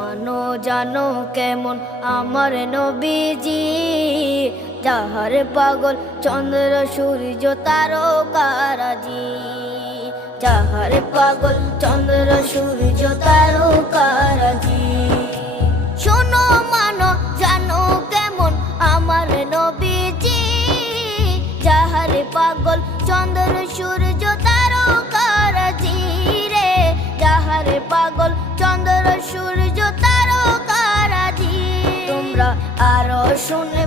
মানো জানো কেমন আমার নবীজি, যাহার পাগল চন্দ্র সূর্য তারকারাজি, যাহার পাগল চন্দ্র সূর্য তারকারাজি। শোনো মানো জানো কেমন আমার নবীজি, যাহার পাগল চন্দ্র সূর্য তারকারাজি রে, যাহার পাগল চন্দ্র সূর্য তারকারাজি। তোমরা আরো শুনে